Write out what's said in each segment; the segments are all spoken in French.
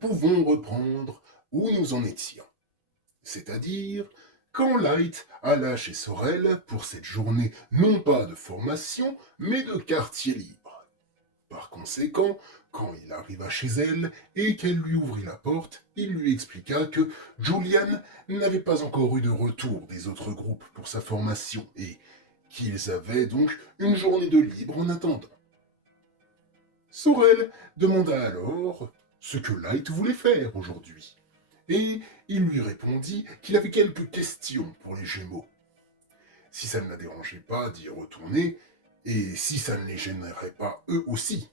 pouvons reprendre où nous en étions. C'est-à-dire quand Light alla chez Sorel pour cette journée non pas de formation, mais de quartier libre. Par conséquent, quand il arriva chez elle et qu'elle lui ouvrit la porte, il lui expliqua que Julian n'avait pas encore eu de retour des autres groupes pour sa formation et qu'ils avaient donc une journée de libre en attendant. Sorel demanda alors ce que Light voulait faire aujourd'hui, et il lui répondit qu'il avait quelques questions pour les jumeaux. Si ça ne la dérangeait pas d'y retourner, et si ça ne les gênerait pas eux aussi.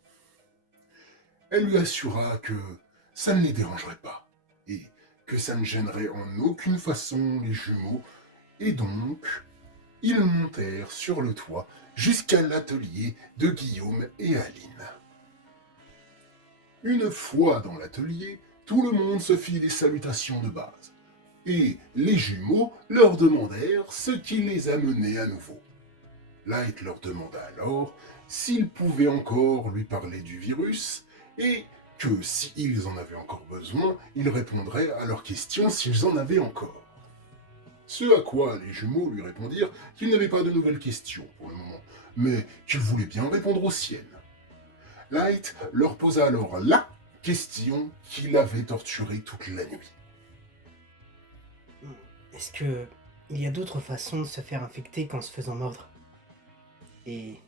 Elle lui assura que ça ne les dérangerait pas, et que ça ne gênerait en aucune façon les jumeaux, et donc ils montèrent sur le toit jusqu'à l'atelier de Guillaume et Aline. Une fois dans l'atelier, tout le monde se fit des salutations de base, et les jumeaux leur demandèrent ce qui les amenait à nouveau. Light leur demanda alors s'ils pouvaient encore lui parler du virus, et que s'ils en avaient encore besoin, ils répondraient à leurs questions s'ils en avaient encore. Ce à quoi les jumeaux lui répondirent qu'ils n'avaient pas de nouvelles questions pour le moment, mais qu'ils voulaient bien répondre aux siennes. Light leur posa alors la question qui l'avait torturé toute la nuit. Est-ce que il y a d'autres façons de se faire infecter qu'en se faisant mordre? Et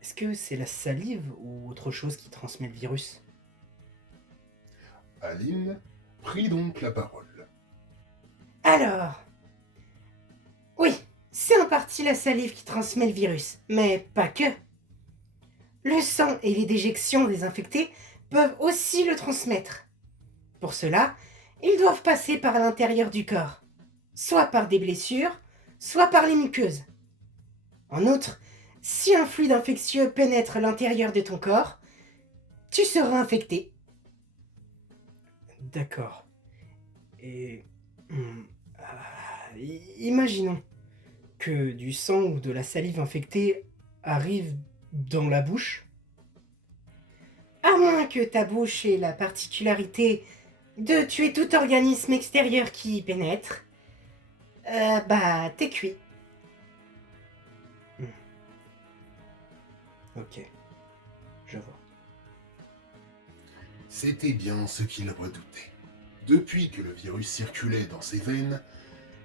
est-ce que c'est la salive ou autre chose qui transmet le virus? Aline prit donc la parole. Alors, oui, c'est en partie la salive qui transmet le virus, mais pas que. Le sang et les déjections des infectés peuvent aussi le transmettre. Pour cela, ils doivent passer par l'intérieur du corps, soit par des blessures, soit par les muqueuses. En outre, si un fluide infectieux pénètre l'intérieur de ton corps, tu seras infecté. D'accord. Et... imaginons que du sang ou de la salive infectée arrive dans la bouche. À moins que ta bouche ait la particularité de tuer tout organisme extérieur qui y pénètre, bah t'es cuit. Hmm. Ok, je vois. C'était bien ce qu'il redoutait. Depuis que le virus circulait dans ses veines,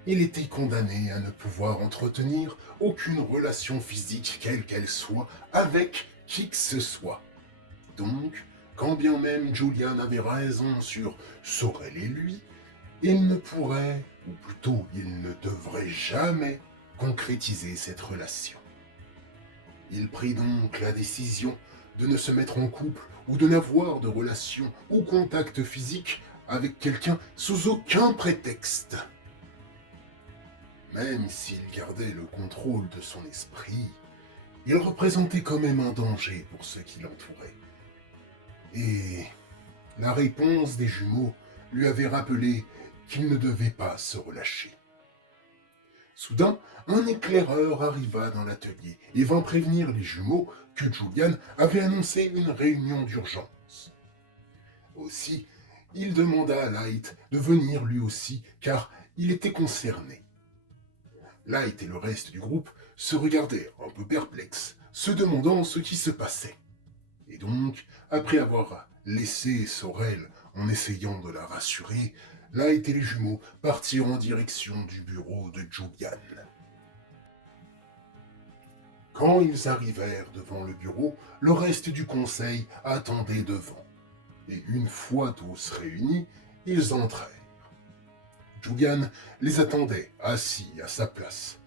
il était condamné à ne pouvoir entretenir aucune relation physique quelle qu'elle soit avec qui que ce soit. Donc, quand bien même Julian avait raison sur Sorel et lui, il ne pourrait, ou plutôt il ne devrait jamais concrétiser cette relation. Il prit donc la décision de ne se mettre en couple ou de n'avoir de relation ou contact physique avec quelqu'un sous aucun prétexte. Même s'il gardait le contrôle de son esprit, il représentait quand même un danger pour ceux qui l'entouraient. Et la réponse des jumeaux lui avait rappelé qu'il ne devait pas se relâcher. Soudain, un éclaireur arriva dans l'atelier et vint prévenir les jumeaux que Julian avait annoncé une réunion d'urgence. Aussi, il demanda à Light de venir lui aussi, car il était concerné. Light et le reste du groupe se regardèrent un peu perplexes, se demandant ce qui se passait. Et donc, après avoir laissé Sorel en essayant de la rassurer, Light et les jumeaux partirent en direction du bureau de Julian. Quand ils arrivèrent devant le bureau, le reste du conseil attendait devant. Et une fois tous réunis, ils entrèrent. Julian les attendait, assis à sa place,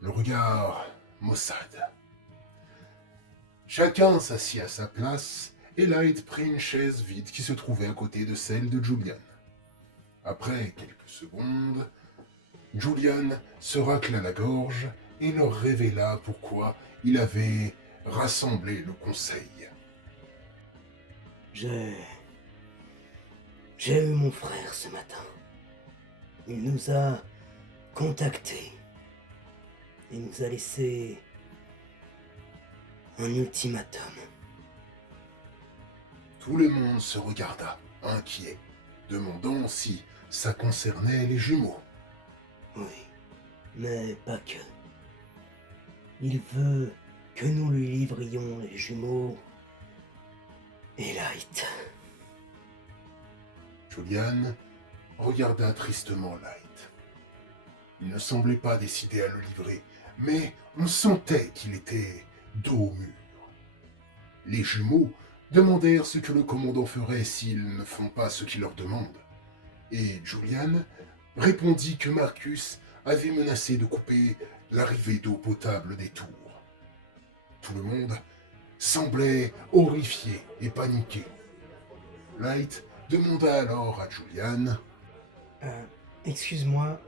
le regard maussade. Chacun s'assit à sa place, et Light prit une chaise vide qui se trouvait à côté de celle de Julian. Après quelques secondes, Julian se racla la gorge et leur révéla pourquoi il avait rassemblé le conseil. J'ai... J'ai eu mon frère ce matin. Il nous a contactés. Il nous a laissé un ultimatum. Tout le monde se regarda, inquiet, demandant si ça concernait les jumeaux. Oui, mais pas que. Il veut que nous lui livrions les jumeaux et Light. Julian regarda tristement Light. Il ne semblait pas décidé à le livrer, mais on sentait qu'il était dos au mur. Les jumeaux demandèrent ce que le commandant ferait s'ils ne font pas ce qu'il leur demande. Et Julian répondit que Marcus avait menacé de couper l'arrivée d'eau potable des tours. Tout le monde semblait horrifié et paniqué. Light demanda alors à Julian. Excuse-moi,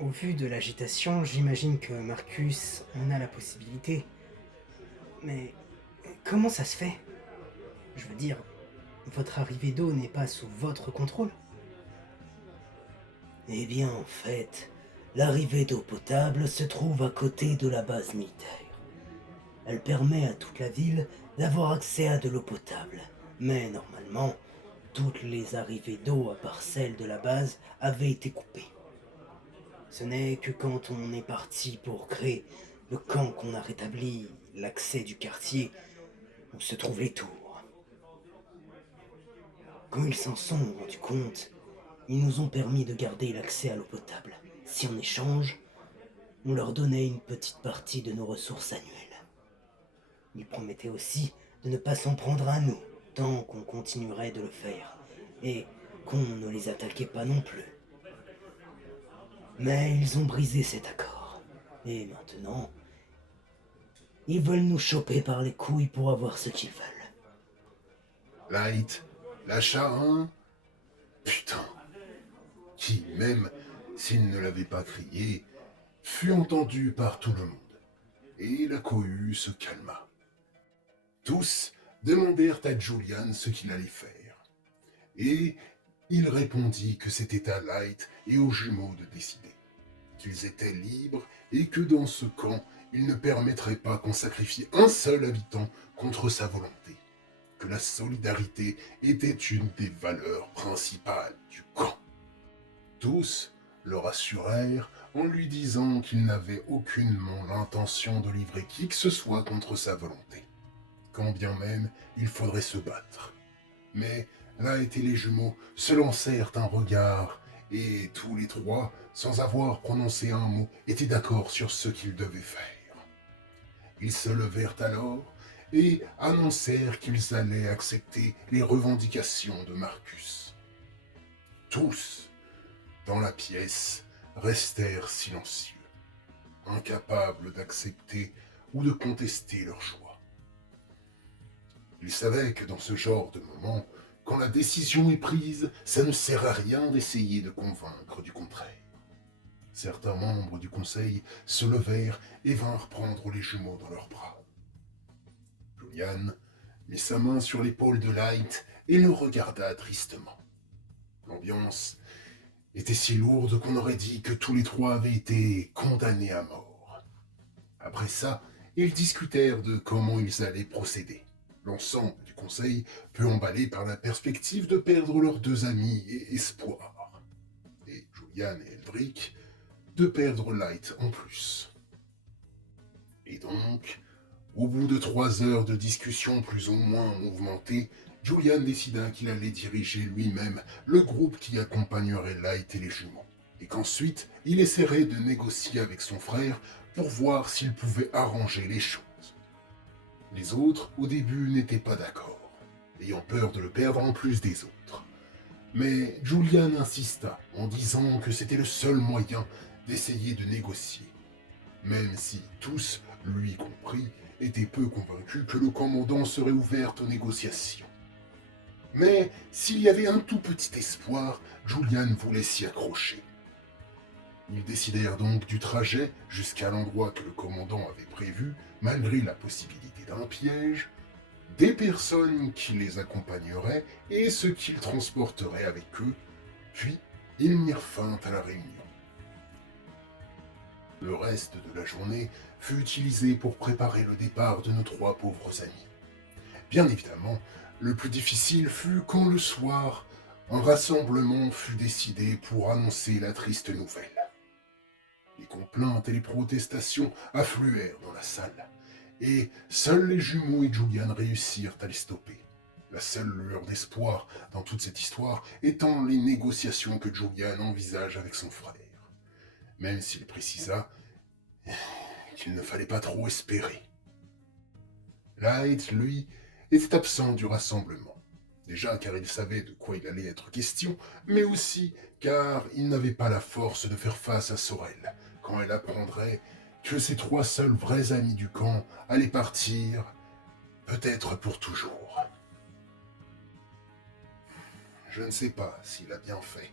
au vu de l'agitation, j'imagine que Marcus en a la possibilité. Mais comment ça se fait? Je veux dire, votre arrivée d'eau n'est pas sous votre contrôle. Eh bien, en fait, l'arrivée d'eau potable se trouve à côté de la base militaire. Elle permet à toute la ville d'avoir accès à de l'eau potable. Mais normalement, toutes les arrivées d'eau à part celle de la base avaient été coupées. Ce n'est que quand on est parti pour créer le camp qu'on a rétabli l'accès du quartier où se trouvent les tours. Quand ils s'en sont rendus compte, ils nous ont permis de garder l'accès à l'eau potable. Si en échange, on leur donnait une petite partie de nos ressources annuelles. Ils promettaient aussi de ne pas s'en prendre à nous, tant qu'on continuerait de le faire, et qu'on ne les attaquait pas non plus. Mais ils ont brisé cet accord, et maintenant, ils veulent nous choper par les couilles pour avoir ce qu'ils veulent. Light lâcha un putain qui, même s'il ne l'avait pas crié, fut entendu par tout le monde, et la cohue se calma. Tous demandèrent à Julian ce qu'il allait faire, et il répondit que c'était à Light et aux jumeaux de décider, qu'ils étaient libres et que dans ce camp, il ne permettrait pas qu'on sacrifie un seul habitant contre sa volonté, que la solidarité était une des valeurs principales du camp. Tous le rassurèrent en lui disant qu'ils n'avaient aucunement l'intention de livrer qui que ce soit contre sa volonté, quand bien même il faudrait se battre. Mais Light et les jumeaux se lancèrent un regard, et tous les trois, sans avoir prononcé un mot, étaient d'accord sur ce qu'ils devaient faire. Ils se levèrent alors et annoncèrent qu'ils allaient accepter les revendications de Marcus. Tous, dans la pièce, restèrent silencieux, incapables d'accepter ou de contester leur choix. Ils savaient que dans ce genre de moment, quand la décision est prise, ça ne sert à rien d'essayer de convaincre du contraire. Certains membres du conseil se levèrent et vinrent prendre les jumeaux dans leurs bras. Julian mit sa main sur l'épaule de Light et le regarda tristement. L'ambiance était si lourde qu'on aurait dit que tous les trois avaient été condamnés à mort. Après ça, ils discutèrent de comment ils allaient procéder. L'ensemble du conseil peu emballé par la perspective de perdre leurs deux amis et espoir. Et Julian et Eldrick de perdre Light en plus. Et donc, au bout de 3 heures de discussion plus ou moins mouvementée, Julian décida qu'il allait diriger lui-même le groupe qui accompagnerait Light et les jumeaux, et qu'ensuite il essaierait de négocier avec son frère pour voir s'il pouvait arranger les choses. Les autres, au début, n'étaient pas d'accord, ayant peur de le perdre en plus des autres. Mais Julian insista en disant que c'était le seul moyen d'essayer de négocier, même si tous, lui compris, étaient peu convaincus que le commandant serait ouvert aux négociations. Mais s'il y avait un tout petit espoir, Julian voulait s'y accrocher. Ils décidèrent donc du trajet jusqu'à l'endroit que le commandant avait prévu, malgré la possibilité d'un piège, des personnes qui les accompagneraient et ce qu'ils transporteraient avec eux, puis ils mirent fin à la réunion. Le reste de la journée fut utilisé pour préparer le départ de nos 3 pauvres amis. Bien évidemment, le plus difficile fut quand le soir, un rassemblement fut décidé pour annoncer la triste nouvelle. Les complaintes et les protestations affluèrent dans la salle, et seuls les jumeaux et Julian réussirent à les stopper. La seule lueur d'espoir dans toute cette histoire étant les négociations que Julian envisage avec son frère, même s'il précisa qu'il ne fallait pas trop espérer. Light, lui, était absent du rassemblement. Déjà car il savait de quoi il allait être question, mais aussi car il n'avait pas la force de faire face à Sorel, quand elle apprendrait que ses 3 seuls vrais amis du camp allaient partir, peut-être pour toujours. Je ne sais pas s'il a bien fait,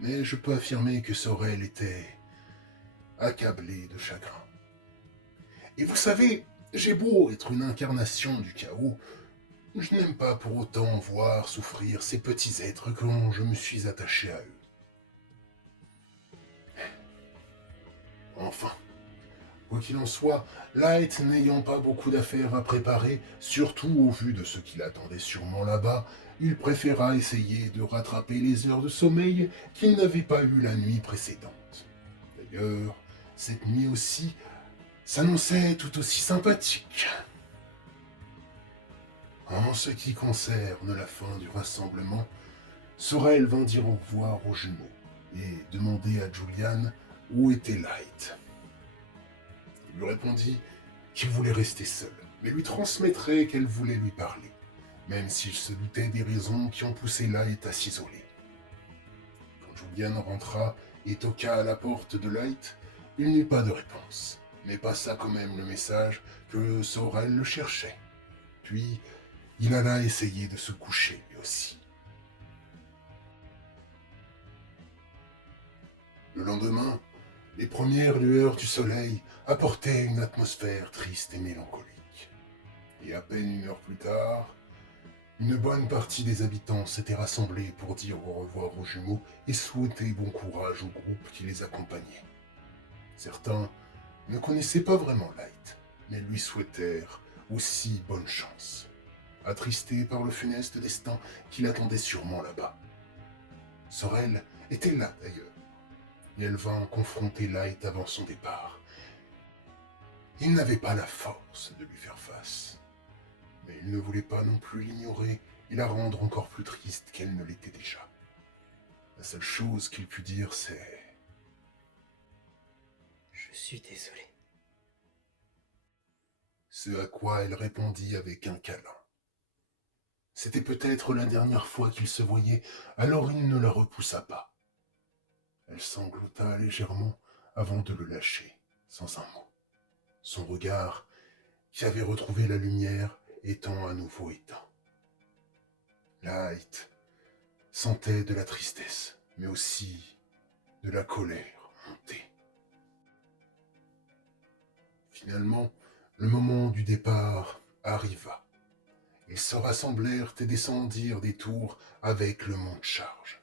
mais je peux affirmer que Sorel était accablé de chagrin. Et vous savez, j'ai beau être une incarnation du chaos, je n'aime pas pour autant voir souffrir ces petits êtres quand je me suis attaché à eux. Enfin, quoi qu'il en soit, Light n'ayant pas beaucoup d'affaires à préparer, surtout au vu de ce qui l'attendait sûrement là-bas, il préféra essayer de rattraper les heures de sommeil qu'il n'avait pas eues la nuit précédente. D'ailleurs, cette nuit aussi s'annonçait tout aussi sympathique. En ce qui concerne la fin du rassemblement, Sorel vint dire au revoir aux jumeaux et demander à Julian où était Light. Il lui répondit qu'il voulait rester seul, mais lui transmettrait qu'elle voulait lui parler, même s'il se doutait des raisons qui ont poussé Light à s'isoler. Quand Julian rentra et toqua à la porte de Light, il n'eut pas de réponse, mais passa quand même le message que Sorel le cherchait. Puis, il alla essayer de se coucher lui aussi. Le lendemain, les premières lueurs du soleil apportaient une atmosphère triste et mélancolique. Et à peine 1 heure plus tard, une bonne partie des habitants s'étaient rassemblés pour dire au revoir aux jumeaux et souhaiter bon courage au groupe qui les accompagnait. Certains ne connaissaient pas vraiment Light, mais lui souhaitèrent aussi bonne chance, attristé par le funeste destin qui l'attendait sûrement là-bas. Sorel était là d'ailleurs, et elle vint confronter Light avant son départ. Il n'avait pas la force de lui faire face, mais il ne voulait pas non plus l'ignorer et la rendre encore plus triste qu'elle ne l'était déjà. La seule chose qu'il put dire, c'est « Je suis désolé. » Ce à quoi elle répondit avec un câlin. C'était peut-être la dernière fois qu'ils se voyaient, alors il ne la repoussa pas. Elle sanglota légèrement avant de le lâcher, sans un mot. Son regard, qui avait retrouvé la lumière, étant à nouveau éteint. Light sentait de la tristesse, mais aussi de la colère monter. Finalement, le moment du départ arriva. Ils se rassemblèrent et descendirent des tours avec le monte charge.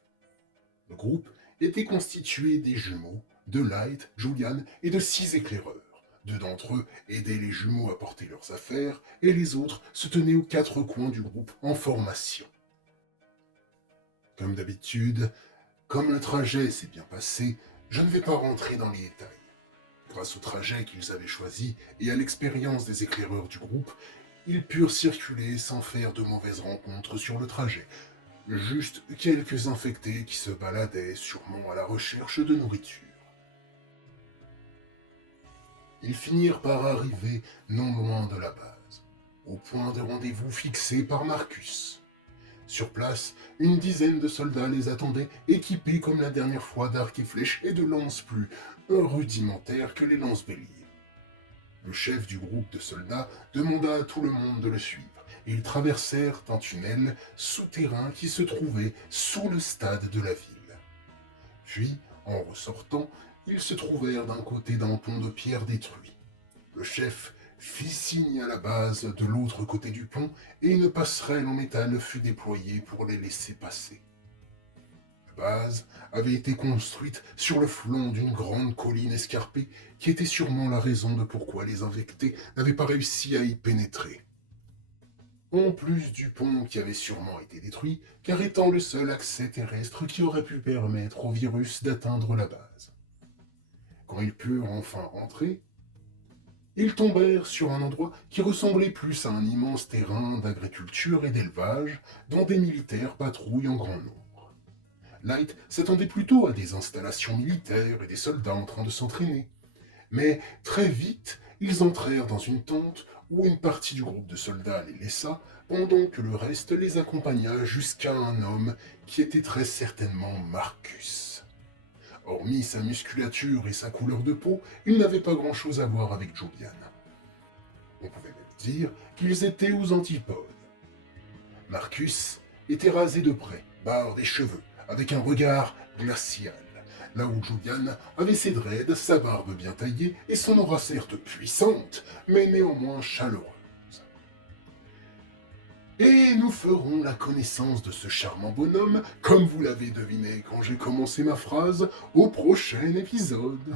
Le groupe était constitué des jumeaux, de Light, Julian et de 6 éclaireurs. 2 d'entre eux aidaient les jumeaux à porter leurs affaires et les autres se tenaient aux 4 coins du groupe en formation. Comme d'habitude, comme le trajet s'est bien passé, je ne vais pas rentrer dans les détails. Grâce au trajet qu'ils avaient choisi et à l'expérience des éclaireurs du groupe, ils purent circuler sans faire de mauvaises rencontres sur le trajet. Juste quelques infectés qui se baladaient sûrement à la recherche de nourriture. Ils finirent par arriver non loin de la base, au point de rendez-vous fixé par Marcus. Sur place, une dizaine de soldats les attendaient, équipés comme la dernière fois d'arcs et flèches et de lances plus rudimentaires que les lance-béliers. Le chef du groupe de soldats demanda à tout le monde de le suivre, et ils traversèrent un tunnel souterrain qui se trouvait sous le stade de la ville. Puis, en ressortant, ils se trouvèrent d'un côté d'un pont de pierre détruit. Le chef fit signe à la base de l'autre côté du pont et une passerelle en métal fut déployée pour les laisser passer. La base avait été construite sur le flanc d'une grande colline escarpée qui était sûrement la raison de pourquoi les infectés n'avaient pas réussi à y pénétrer. en plus du pont qui avait sûrement été détruit, car étant le seul accès terrestre qui aurait pu permettre au virus d'atteindre la base. Quand ils purent enfin rentrer, ils tombèrent sur un endroit qui ressemblait plus à un immense terrain d'agriculture et d'élevage dont des militaires patrouillent en grand nombre. Light s'attendait plutôt à des installations militaires et des soldats en train de s'entraîner. Mais très vite, ils entrèrent dans une tente où une partie du groupe de soldats les laissa, pendant que le reste les accompagna jusqu'à un homme qui était très certainement Marcus. Hormis sa musculature et sa couleur de peau, il n'avait pas grand-chose à voir avec Julian. On pouvait même dire qu'ils étaient aux antipodes. Marcus était rasé de près, barbe et cheveux, avec un regard glacial, là où Julian avait ses dreads, sa barbe bien taillée et son aura certes puissante, mais néanmoins chaleureuse. Et nous ferons la connaissance de ce charmant bonhomme, comme vous l'avez deviné quand j'ai commencé ma phrase, au prochain épisode.